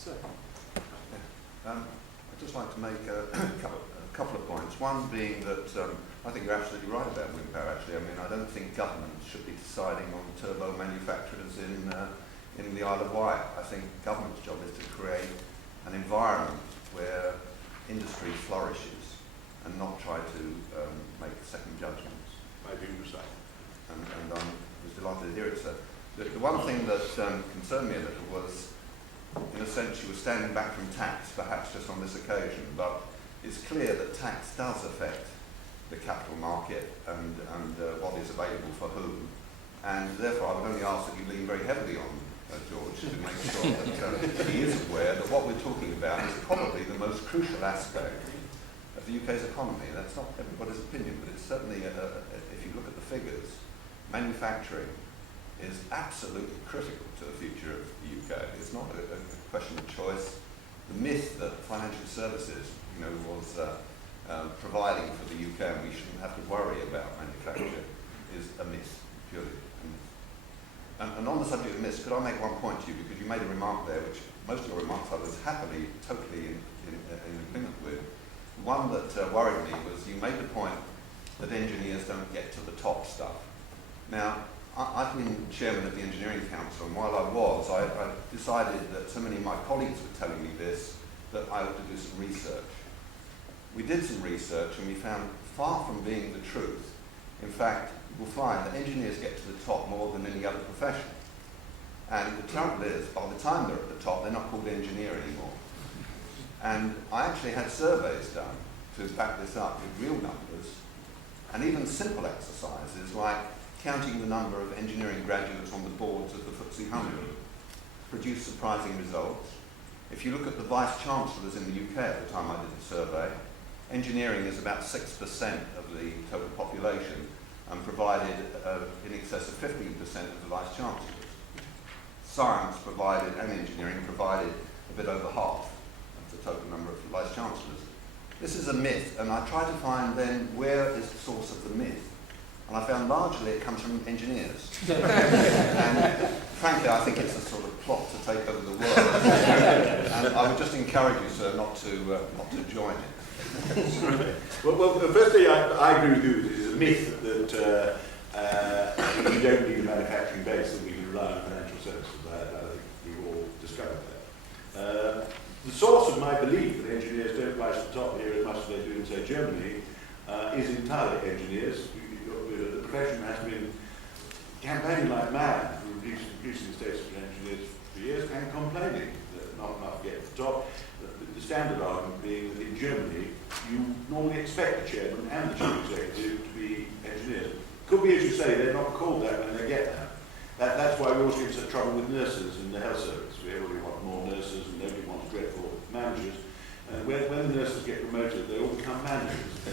Sir. I'd just like to make a couple of points. One being that I think you're absolutely right about wind power, actually. I mean, I don't think governments should be deciding on turbo manufacturers in the Isle of Wight. I think government's job is to create an environment where industry flourishes and not try to make second judgments. I do the same. And I was delighted to hear it, sir. The one thing that concerned me a little was, in a sense, you were standing back from tax, perhaps just on this occasion, but it's clear that tax does affect the capital market and what is available for whom. And therefore, I would only ask that you lean very heavily on George to make sure that he is aware that what we're talking about is probably the most crucial aspect of the UK's economy. That's not everybody's opinion, but it's certainly, if you look at the figures, manufacturing is absolutely critical to the future of the UK. It's not a question of choice. The myth that financial services, was providing for the UK and we shouldn't have to worry about manufacture is a myth, purely a myth. And on the subject of myths, could I make one point to you, because you made a remark there, which most of your remarks I was happily, totally in agreement with. One that worried me was you made the point that engineers don't get to the top stuff. Now, I've been chairman of the Engineering Council, and while I was, I decided that so many of my colleagues were telling me this, that I ought to do some research. We did some research, and we found, far from being the truth, in fact, you will find that engineers get to the top more than any other profession. And the trouble is, by the time they're at the top, they're not called engineer anymore. And I actually had surveys done to back this up with real numbers, and even simple exercises like counting the number of engineering graduates on the boards of the FTSE 100 produced surprising results. If you look at the vice-chancellors in the UK at the time I did the survey, engineering is about 6% of the total population and provided in excess of 15% of the vice-chancellors. Science provided, and engineering provided, a bit over half of the total number of vice-chancellors. This is a myth, and I tried to find then where is the source of the myth. And I found largely it comes from engineers. And frankly, I think it's a sort of plot to take over the world. And I would just encourage you, sir, not to join it. Well, firstly, I agree with you. It is a myth that we don't need a manufacturing base, that we can rely on financial services. I think we've all discovered that. The source of my belief that engineers don't rise to the top here as much as they do in, say, Germany, is entirely engineers. The profession has been campaigning like mad for reducing the status of engineers for years and complaining that not enough get to the top. The standard argument being that in Germany, you normally expect the chairman and the chief executive to be engineers. Could be, as you say, they're not called that when they get there. That's why we always get such trouble with nurses in the health service. We everybody want more nurses and nobody wants dreadful managers. When the nurses get promoted, they all become managers. They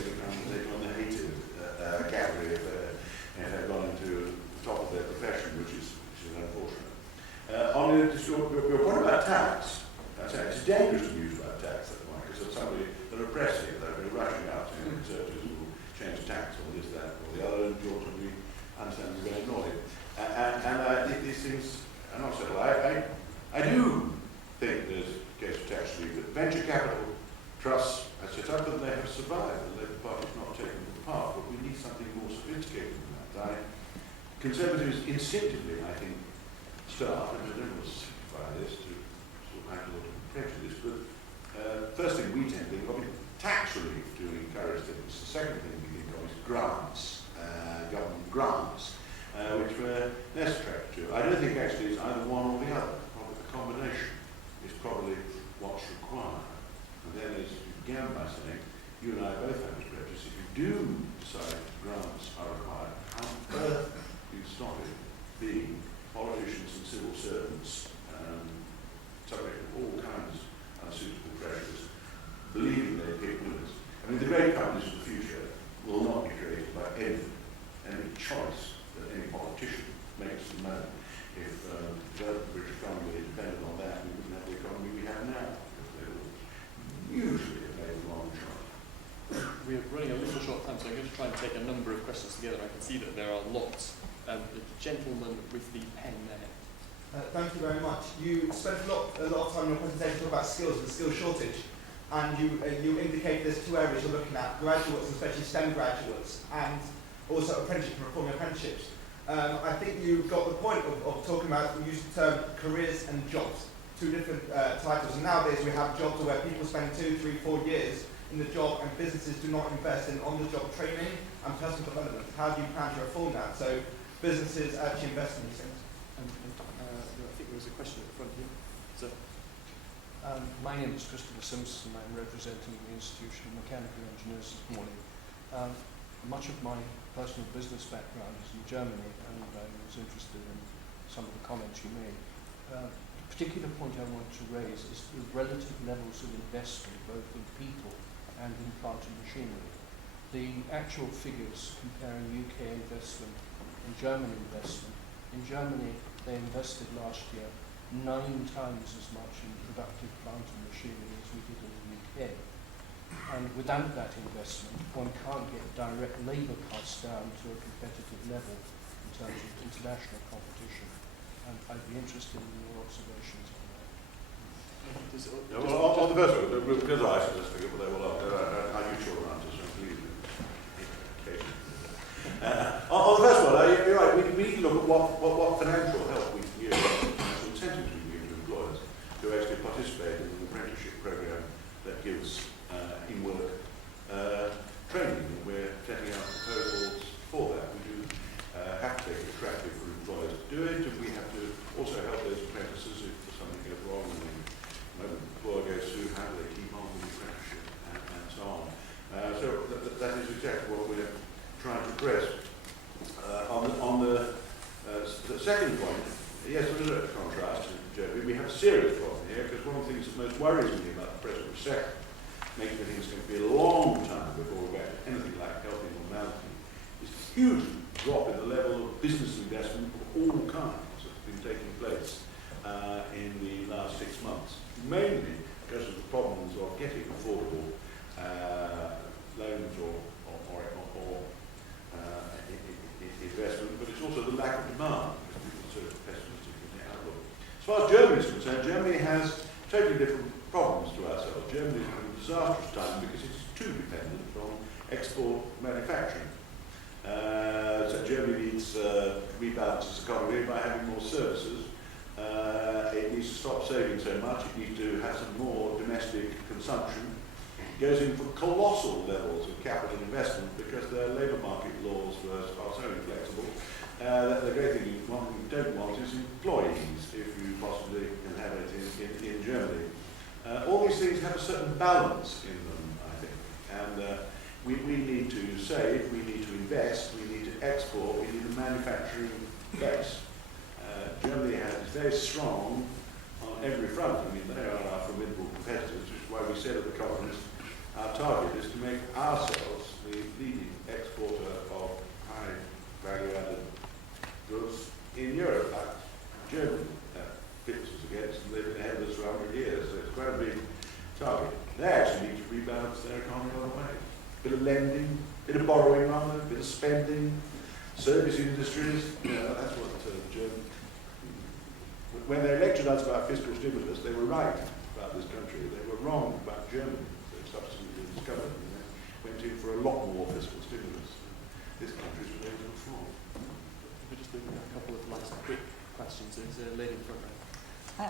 join the hated category if they've gone into the top of their profession, which is unfortunate. On your point about tax, it's dangerous to use about tax at the moment, because somebody, they're oppressive, they're rushing out to interpreters who will change tax or this, that, or the other, and George will be understandably very annoyed. And I think these things are not settled. I do think there's a case for tax relief, but venture capital trusts are set up and they have survived. The Labour Party's not taken them apart, but we need something more sophisticated than that. Conservatives instinctively, I think, start, and I don't want to simplify this to sort of add a lot of prejudice, but first thing we tend to think of is tax relief to encourage things. The second thing we think of is grants, government grants, which were less attractive. I don't think actually it's either one or the other. Probably the combination is probably what's required. And then, as you began by saying, you and I both have this prejudice. If you do decide grants are required, how on earth do you stop it being politicians and civil servants subject to all kinds of unsuitable pressures, believing they pick winners? I mean, the great companies of the future will not be created by any choice that any politician makes at the moment. If the British economy depended on that, we wouldn't have the economy we have now, because they will usually have made a wrong choice. We're running a little short time, so I'm going to try and take a number of questions together. I can see that there are lots. The gentleman with the pen there. Thank you very much. You spent a lot of time in your presentation talking about skills, the skills shortage, and you indicate there's two areas you're looking at: graduates, especially STEM graduates, and also apprenticeship, reforming apprenticeships. I think you got the point of talking about, you used the term careers and jobs, two different titles. And nowadays we have jobs where people spend 2, 3, 4 years in the job, and businesses do not invest in on-the-job training and personal development. How do you plan to reform that so businesses actually invest in these things? I think there was a question at the front here. So, my name is Christopher Simpson. I'm representing the Institution of Mechanical Engineers this morning. Much of my personal business background is in Germany, and I was interested in some of the comments you made. The particular point I want to raise is the relative levels of investment, both in people and in plant and machinery. The actual figures comparing UK investment and German investment. In Germany, they invested last year 9 times as much in productive plant and machinery as we did in the UK. And without that investment, one can't get direct labour costs down to a competitive level in terms of international competition. And I'd be interested in your observations on that. Yeah, well, on the first one, because I said this figure, but they will I mutual answers, so please. On the first one, you're right, we need to look at what financial help we can give, financial incentives we can give to employers to actually participate in an apprenticeship programme that gives in-work training. We're setting out proposals for that. We do have to make it attractive for employers to do it, and we have to also help those apprentices if something goes wrong and the employer goes through, how do they keep on with the apprenticeship and so on. So that is exactly what we're trying to address. On the second point, yes, there is a contrast in Germany. We have a serious problem here, because one of the things that most worries me about the present recession, making me think it's going to be a long time before we get anything like healthy normality, is a huge drop in the level of business investment of all kinds that's been taking place in the last 6 months, mainly because of the problems of getting affordable loans or investment, but it's also the lack of demand, because people are sort of pessimistic in the outlook. As far as Germany is concerned, Germany has totally different problems to ourselves. Germany is in a disastrous time because it's too dependent on export manufacturing. So Germany needs to rebalance its economy by having more services. It needs to stop saving so much. It needs to have some more domestic consumption. It goes in for colossal levels of capital investment because their labour market laws are so inflexible that the great thing you don't want is employees, if you possibly can have it in Germany. All these things have a certain balance in them, I think. And we need to save, we need to invest, we need to export, we need a manufacturing base. Germany is very strong on every front. I mean, they are our formidable competitors, which is why we said at the conference, our target is to make ourselves the leading exporter of high value-added goods in Europe. Germany fits us against, and they've been ahead of us for 100 years, so it's quite a big target. They actually need to rebalance their economy all the way. Bit of lending, bit of borrowing rather, bit of spending, service industries, that's what Germany. When they lectured us about fiscal stimulus, they were right about this country. They were wrong about Germany. They subsequently discovered and they went in for a lot more fiscal stimulus. This country's related to reform. We're just looking at a couple of last quick questions. There's a lady in front row.